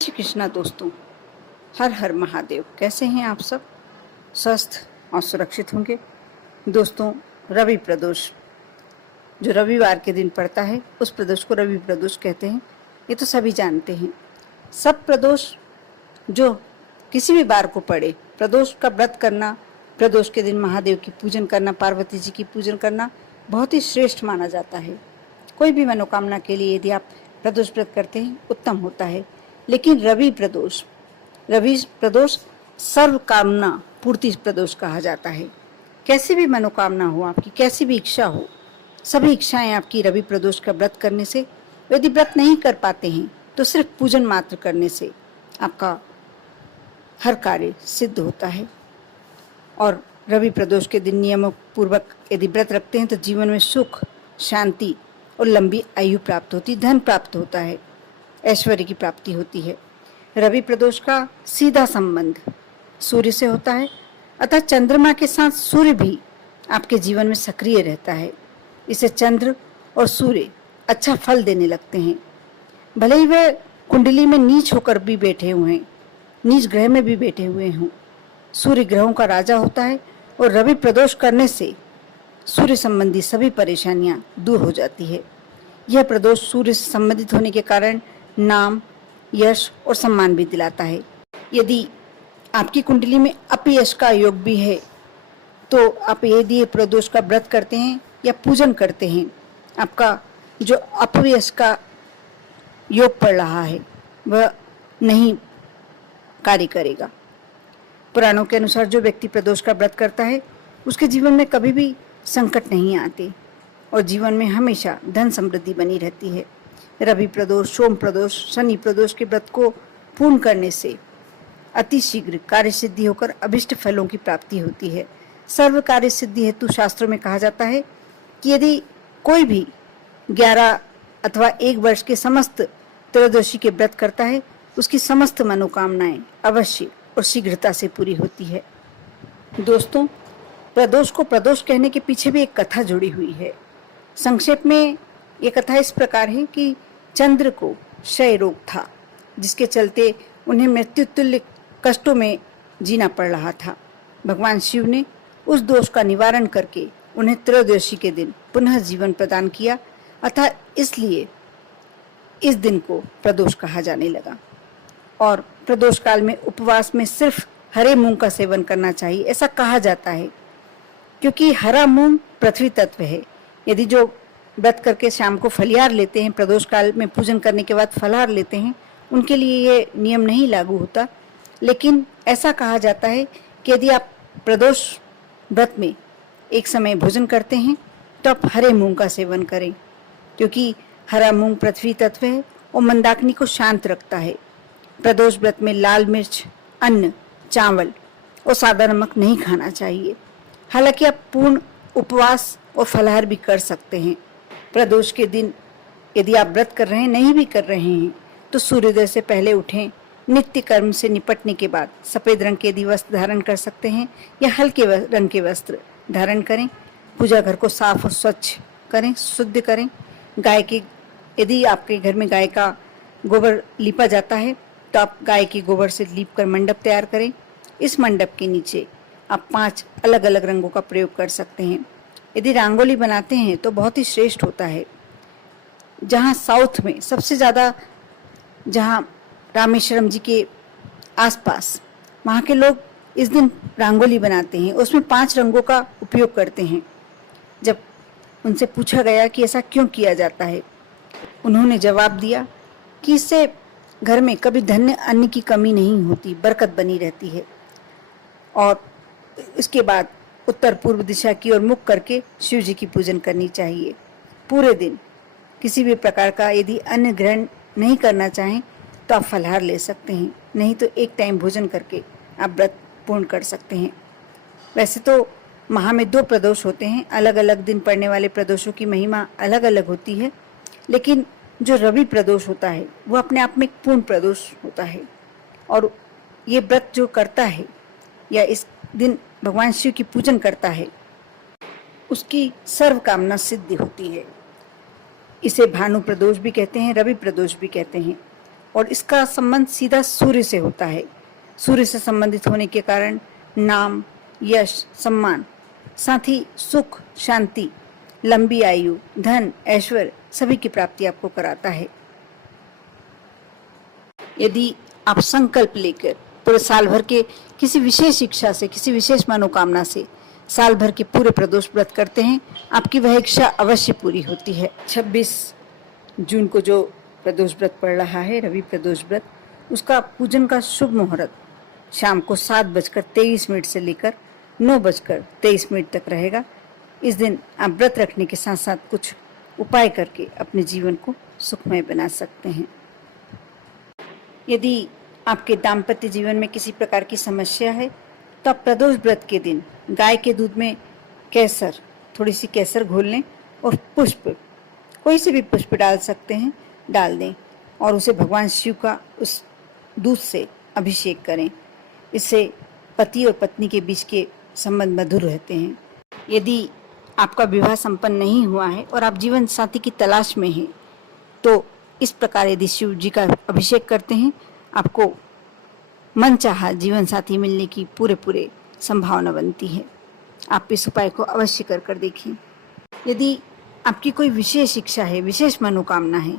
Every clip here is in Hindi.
श्री कृष्णा दोस्तों, हर हर महादेव। कैसे हैं आप सब? स्वस्थ और सुरक्षित होंगे। दोस्तों, रवि प्रदोष जो रविवार के दिन पड़ता है उस प्रदोष को रवि प्रदोष कहते हैं। ये तो सभी जानते हैं। सब प्रदोष जो किसी भी बार को पड़े, प्रदोष का व्रत करना, प्रदोष के दिन महादेव की पूजन करना, पार्वती जी की पूजन करना बहुत ही श्रेष्ठ माना जाता है। कोई भी मनोकामना के लिए यदि आप प्रदोष व्रत करते हैं उत्तम होता है। लेकिन रवि प्रदोष सर्व कामना पूर्ति प्रदोष कहा जाता है। कैसी भी मनोकामना हो, आपकी कैसी भी इच्छा हो, सभी इच्छाएं आपकी रवि प्रदोष का व्रत करने से, यदि व्रत नहीं कर पाते हैं तो सिर्फ पूजन मात्र करने से आपका हर कार्य सिद्ध होता है। और रवि प्रदोष के दिन नियमों पूर्वक यदि व्रत रखते हैं तो जीवन में सुख, शांति और लंबी आयु प्राप्त होती, धन प्राप्त होता है, ऐश्वर्य की प्राप्ति होती है। रवि प्रदोष का सीधा संबंध सूर्य से होता है, अतः चंद्रमा के साथ सूर्य भी आपके जीवन में सक्रिय रहता है। इसे चंद्र और सूर्य अच्छा फल देने लगते हैं। भले ही वह कुंडली में नीच होकर भी बैठे हुए हैं, नीच ग्रह में भी बैठे हुए हों, सूर्य ग्रहों का राजा होता है। और रवि प्रदोष करने से सूर्य संबंधी सभी परेशानियां दूर हो जाती है। यह प्रदोष सूर्य से संबंधित होने के कारण नाम, यश और सम्मान भी दिलाता है। यदि आपकी कुंडली में अपयश का योग भी है तो आप यदि प्रदोष का व्रत करते हैं या पूजन करते हैं, आपका जो अपयश का योग पड़ रहा है वह नहीं कार्य करेगा। पुराणों के अनुसार जो व्यक्ति प्रदोष का व्रत करता है उसके जीवन में कभी भी संकट नहीं आते और जीवन में हमेशा धन समृद्धि बनी रहती है। रवि प्रदोष, सोम प्रदोष, शनि प्रदोष के व्रत को पूर्ण करने से अति शीघ्र कार्य सिद्धि होकर अभिष्ट फलों की प्राप्ति होती है। सर्व कार्य सिद्धि हेतु शास्त्रों में कहा जाता है कि यदि कोई भी 11 अथवा 1 वर्ष के समस्त त्रयोदशी के व्रत करता है उसकी समस्त मनोकामनाएं अवश्य और शीघ्रता से पूरी होती है। दोस्तों, प्रदोष को प्रदोष कहने के पीछे भी एक कथा जुड़ी हुई है। संक्षेप में ये कथा इस प्रकार है कि चंद्र को क्षय रोग था, जिसके चलते उन्हें मृत्यु तुल्य कष्टों में जीना पड़ रहा था। भगवान शिव ने उस दोष का निवारण करके उन्हें त्रयोदशी के दिन पुनः जीवन प्रदान किया, अतः इसलिए इस दिन को प्रदोष कहा जाने लगा। और प्रदोष काल में उपवास में सिर्फ हरे मूंग का सेवन करना चाहिए, ऐसा कहा जाता है, क्योंकि हरा मूंग पृथ्वी तत्व है। यदि जो व्रत करके शाम को फलिहार लेते हैं, प्रदोष काल में पूजन करने के बाद फलाहार लेते हैं, उनके लिए ये नियम नहीं लागू होता। लेकिन ऐसा कहा जाता है कि यदि आप प्रदोष व्रत में एक समय भोजन करते हैं तो आप हरे मूंग का सेवन करें, क्योंकि हरा मूंग पृथ्वी तत्व है और मंदाकिनी को शांत रखता है। प्रदोष व्रत में लाल मिर्च, अन्न, चावल और सादा नमक नहीं खाना चाहिए। हालांकि आप पूर्ण उपवास और फलाहार भी कर सकते हैं। प्रदोष के दिन यदि आप व्रत कर रहे हैं, नहीं भी कर रहे हैं, तो सूर्योदय से पहले उठें। नित्य कर्म से निपटने के बाद सफ़ेद रंग के यदि वस्त्र धारण कर सकते हैं या हल्के रंग के वस्त्र धारण करें। पूजा घर को साफ और स्वच्छ करें, शुद्ध करें। गाय के यदि आपके घर में गाय का गोबर लीपा जाता है तो आप गाय के गोबर से लीप कर मंडप तैयार करें। इस मंडप के नीचे आप 5 अलग अलग रंगों का प्रयोग कर सकते हैं। यदि रंगोली बनाते हैं तो बहुत ही श्रेष्ठ होता है। जहाँ साउथ में सबसे ज़्यादा, जहाँ रामेश्वरम जी के आसपास, वहाँ के लोग इस दिन रंगोली बनाते हैं, उसमें 5 रंगों का उपयोग करते हैं। जब उनसे पूछा गया कि ऐसा क्यों किया जाता है, उन्होंने जवाब दिया कि इससे घर में कभी धन्य अन्न की कमी नहीं होती, बरकत बनी रहती है। और इसके बाद उत्तर पूर्व दिशा की ओर मुख करके शिव जी की पूजन करनी चाहिए। पूरे दिन किसी भी प्रकार का यदि अन्न ग्रहण नहीं करना चाहें तो आप फलाहार ले सकते हैं, नहीं तो एक टाइम भोजन करके आप व्रत पूर्ण कर सकते हैं। वैसे तो माह में 2 प्रदोष होते हैं, अलग अलग दिन पड़ने वाले प्रदोषों की महिमा अलग अलग होती है, लेकिन जो रवि प्रदोष होता है वो अपने आप में एक पूर्ण प्रदोष होता है। और ये व्रत जो करता है या इस दिन भगवान शिव की पूजन करता है, उसकी सर्व कामना सिद्धि होती है। इसे भानु प्रदोष भी कहते हैं, रवि प्रदोष भी कहते हैं। और इसका संबंध सीधा सूर्य से होता है। सूर्य से संबंधित होने के कारण नाम, यश, सम्मान, साथ ही सुख, शांति, लंबी आयु, धन, ऐश्वर्य सभी की प्राप्ति आपको कराता है। यदि आप संकल्प लेकर पूरे साल भर के किसी विशेष इच्छा से, किसी विशेष मनोकामना से साल भर के पूरे प्रदोष व्रत करते हैं, आपकी वह इच्छा अवश्य पूरी होती है। 26 जून को जो प्रदोष व्रत पड़ रहा है, रवि प्रदोष व्रत, उसका पूजन का शुभ मुहूर्त शाम को 7:23 से लेकर 9:23 तक रहेगा। इस दिन आप व्रत रखने के साथ साथ कुछ उपाय करके अपने जीवन को सुखमय बना सकते हैं। यदि आपके दाम्पत्य जीवन में किसी प्रकार की समस्या है तो आप प्रदोष व्रत के दिन गाय के दूध में केसर, थोड़ी सी केसर घोल लें और पुष्प, कोई से भी पुष्प डाल सकते हैं, डाल दें और उसे भगवान शिव का उस दूध से अभिषेक करें। इससे पति और पत्नी के बीच के संबंध मधुर रहते हैं। यदि आपका विवाह संपन्न नहीं हुआ है और आप जीवन साथी की तलाश में हैं, तो इस प्रकार यदि शिव जी का अभिषेक करते हैं, आपको मनचाहा जीवन साथी मिलने की पूरे संभावना बनती है। आप इस उपाय को अवश्य कर देखें। यदि आपकी कोई विशेष इच्छा है, विशेष मनोकामना है,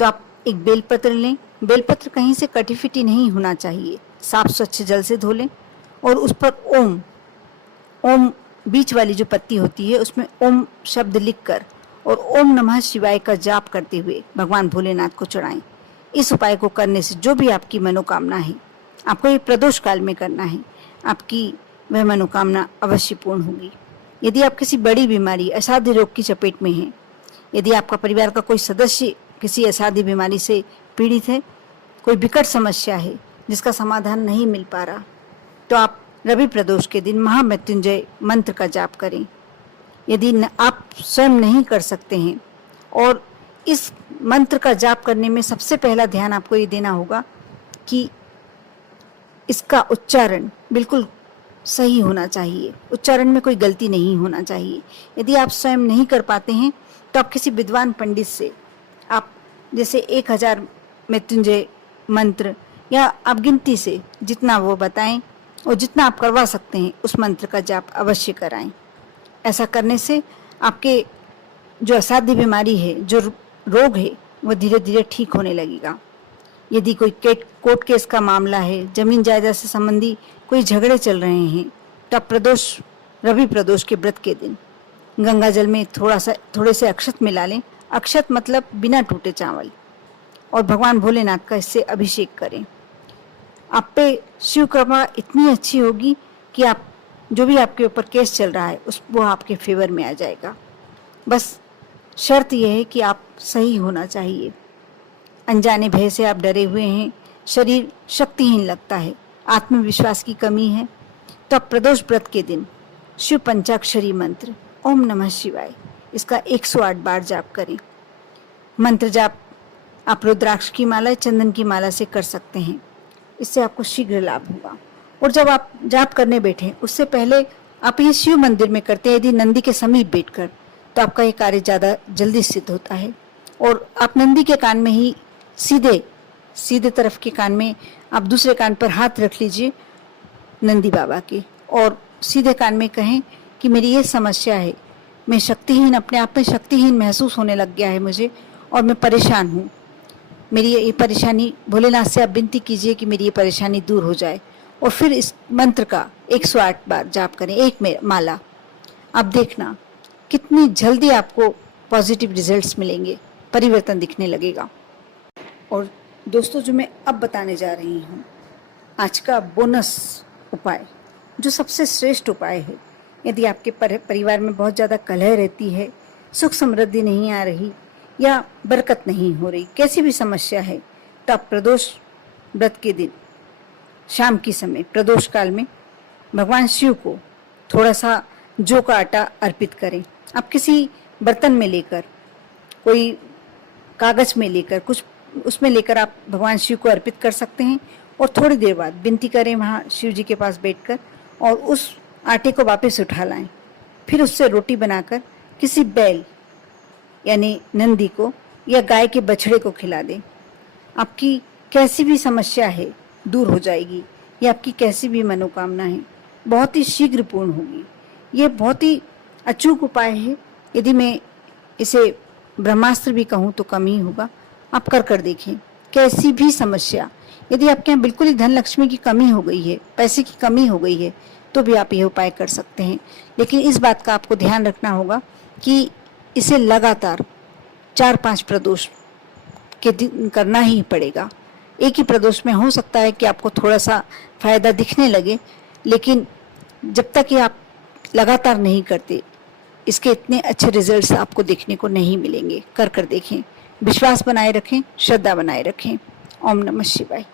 तो आप एक बेलपत्र लें। बेलपत्र कहीं से कटी फिटी नहीं होना चाहिए, साफ स्वच्छ जल से धो लें और उस पर ओम बीच वाली जो पत्ती होती है उसमें ओम शब्द लिखकर और ओम नमः शिवाय का जाप करते हुए भगवान भोलेनाथ को चढ़ाएं। इस उपाय को करने से जो भी आपकी मनोकामना है, आपको ये प्रदोष काल में करना है, आपकी वह मनोकामना अवश्य पूर्ण होगी। यदि आप किसी बड़ी बीमारी, असाध्य रोग की चपेट में हैं, यदि आपका परिवार का कोई सदस्य किसी असाध्य बीमारी से पीड़ित है, कोई विकट समस्या है जिसका समाधान नहीं मिल पा रहा, तो आप रवि प्रदोष के दिन महामृत्युंजय मंत्र का जाप करें। यदि आप स्वयं नहीं कर सकते हैं और इस मंत्र का जाप करने में सबसे पहला ध्यान आपको ये देना होगा कि इसका उच्चारण बिल्कुल सही होना चाहिए, उच्चारण में कोई गलती नहीं होना चाहिए। यदि आप स्वयं नहीं कर पाते हैं तो आप किसी विद्वान पंडित से आप जैसे 1000 मृत्युंजय मंत्र या आप गिनती से जितना वो बताएं और जितना आप करवा सकते हैं उस मंत्र का जाप अवश्य कराएं। ऐसा करने से आपके जो असाध्य बीमारी है, जो रोग है, वो धीरे धीरे ठीक होने लगेगा। यदि कोई कोर्ट केस का मामला है, जमीन जायदाद से संबंधी कोई झगड़े चल रहे हैं, तो आप रवि प्रदोष के व्रत के दिन गंगा जल में थोड़े से अक्षत मिला लें। अक्षत मतलब बिना टूटे चावल, और भगवान भोलेनाथ का इससे अभिषेक करें। आप पे शिव कृपा इतनी अच्छी होगी कि आप जो भी आपके ऊपर केस चल रहा है वो आपके फेवर में आ जाएगा। बस शर्त यह है कि आप सही होना चाहिए। अनजाने भय से आप डरे हुए हैं, शरीर शक्तिहीन लगता है, आत्मविश्वास की कमी है, तो आप प्रदोष व्रत के दिन शिव पंचाक्षरी मंत्र ओम नमः शिवाय इसका 108 बार जाप करें। मंत्र जाप आप रुद्राक्ष की माला, चंदन की माला से कर सकते हैं। इससे आपको शीघ्र लाभ होगा। और जब आप जाप करने बैठे उससे पहले आप ये शिव मंदिर में करते हैं, यदि नंदी के समीप बैठकर, तो आपका ये कार्य ज़्यादा जल्दी सिद्ध होता है। और आप नंदी के कान में ही सीधे तरफ के कान में आप दूसरे कान पर हाथ रख लीजिए नंदी बाबा के, और सीधे कान में कहें कि मेरी ये समस्या है, मैं शक्तिहीन, अपने आप में शक्तिहीन महसूस होने लग गया है मुझे, और मैं परेशान हूँ। मेरी ये परेशानी, भोलेनाथ से आप विनती कीजिए कि मेरी ये परेशानी दूर हो जाए। और फिर इस मंत्र का 108 बार जाप करें, एक माला। आप देखना कितनी जल्दी आपको पॉजिटिव रिजल्ट्स मिलेंगे, परिवर्तन दिखने लगेगा। और दोस्तों, जो मैं अब बताने जा रही हूँ, आज का बोनस उपाय, जो सबसे श्रेष्ठ उपाय है, यदि आपके परिवार में बहुत ज़्यादा कलह रहती है, सुख समृद्धि नहीं आ रही या बरकत नहीं हो रही, कैसी भी समस्या है, तो आप प्रदोष व्रत के दिन शाम के समय प्रदोष काल में भगवान शिव को थोड़ा सा जौ का आटा अर्पित करें। आप किसी बर्तन में लेकर, कोई कागज में लेकर, कुछ उसमें लेकर आप भगवान शिव को अर्पित कर सकते हैं। और थोड़ी देर बाद विनती करें वहाँ शिव जी के पास बैठकर, और उस आटे को वापस उठा लाएं। फिर उससे रोटी बनाकर किसी बैल यानी नंदी को या गाय के बछड़े को खिला दें। आपकी कैसी भी समस्या है दूर हो जाएगी। ये आपकी कैसी भी मनोकामना है बहुत ही शीघ्र पूर्ण होगी। ये बहुत ही अचूक उपाय है। यदि मैं इसे ब्रह्मास्त्र भी कहूँ तो कम ही होगा। आप कर देखें। कैसी भी समस्या, यदि आपके यहाँ बिल्कुल ही धन लक्ष्मी की कमी हो गई है, पैसे की कमी हो गई है, तो भी आप यह उपाय कर सकते हैं। लेकिन इस बात का आपको ध्यान रखना होगा कि इसे लगातार 4-5 प्रदोष के दिन करना ही पड़ेगा। एक ही प्रदोष में हो सकता है कि आपको थोड़ा सा फायदा दिखने लगे, लेकिन जब तक ये आप लगातार नहीं करते, इसके इतने अच्छे रिजल्ट्स आपको देखने को नहीं मिलेंगे। कर देखें। विश्वास बनाए रखें, श्रद्धा बनाए रखें। ओम नमः शिवाय।